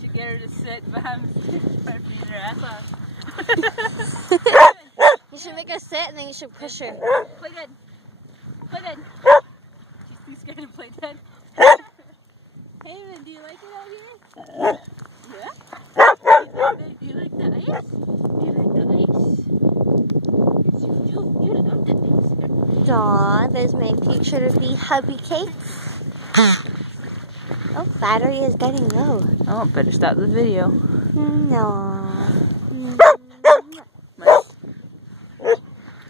should get her to sit, but I'm freezing her ass off. You should make her sit and then you should push her. Play dead. Play dead. She's too scared to play dead. Haven, do you like it out here? Yeah? Do you like the ice? Do you like the ice? You love the ice. Aw, there's my future to be hubby cakes. Oh, battery is getting low. Oh, better stop the video. No.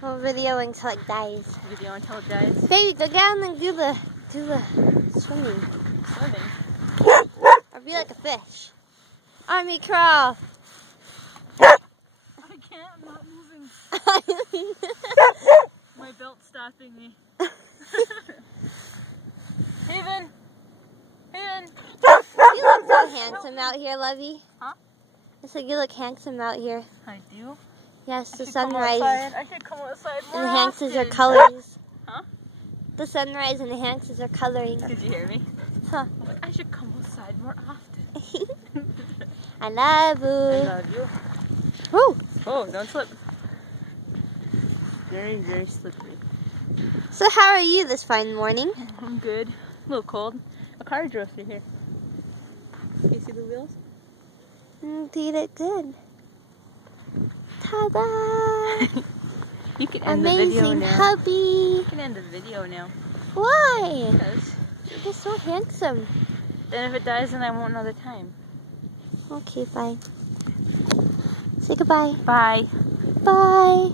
We'll video until it dies. Video until it dies. Baby, go down and do the swimming. Swimming. Or be like a fish. Army crawl. I can't, I'm not moving. My belt's stopping me. Haven! Haven! You look so handsome out here, Lovey. Huh? I said you look handsome out here. I do? Yes, the I should come sunrise outside. I should come outside more enhances often. our colors. Huh? The sunrise enhances our coloring. Did you hear me? Huh. I should come outside more often. I love you. I love you. Woo. Oh, don't slip. Very, very slippery. So how are you this fine morning? I'm good. A little cold. A car drove through here. Can you see the wheels? Indeed it did. Ta-da! You can end the video Amazing now. hubby. You can end the video now. Why? Because You're so handsome. then if it dies, then I won't know the time. Okay, bye. Say goodbye. Bye. Bye.